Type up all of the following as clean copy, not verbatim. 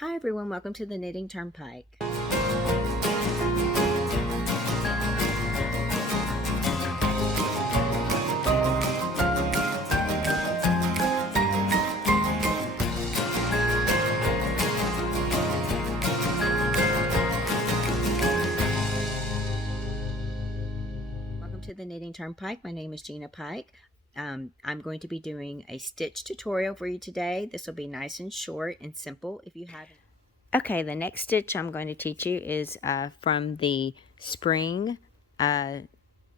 Hi everyone, welcome to the Knitting Turnpike. Welcome to the Knitting Turnpike. My name is Gina Pike. I'm going to be doing a stitch tutorial for you today. This will be nice and short and simple if you haven't. Okay, the next stitch I'm going to teach you is from the spring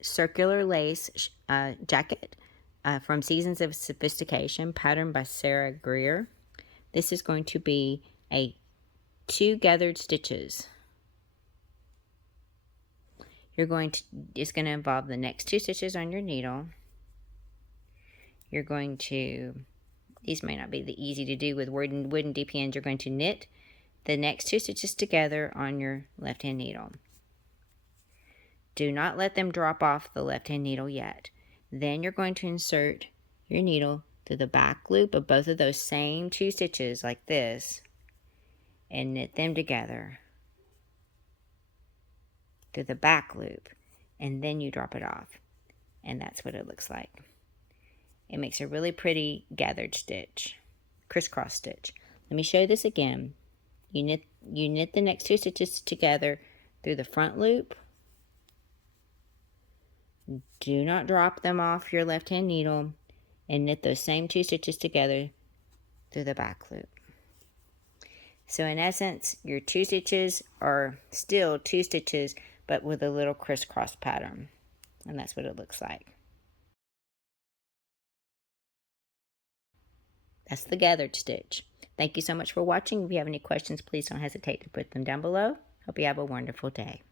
circular lace jacket from Seasons of Sophistication, patterned by Sara Greer. This is going to be a 2 gathered stitches. It's going to involve the next 2 stitches on your needle. You're going to, these may not be the easy to do with wooden DPNs. You're going to knit the next 2 stitches together on your left hand needle. Do not let them drop off the left hand needle yet. Then you're going to insert your needle through the back loop of both of those same 2 stitches like this and knit them together through the back loop, and then you drop it off, and that's what it looks like. It makes a really pretty gathered stitch, crisscross stitch. Let me show you this again. You knit the next 2 stitches together through the front loop. Do not drop them off your left hand needle, and knit those same 2 stitches together through the back loop. So in essence, your 2 stitches are still 2 stitches, but with a little crisscross pattern. And that's what it looks like. That's the gathered stitch. Thank you so much for watching. If you have any questions, please don't hesitate to put them down below. Hope you have a wonderful day.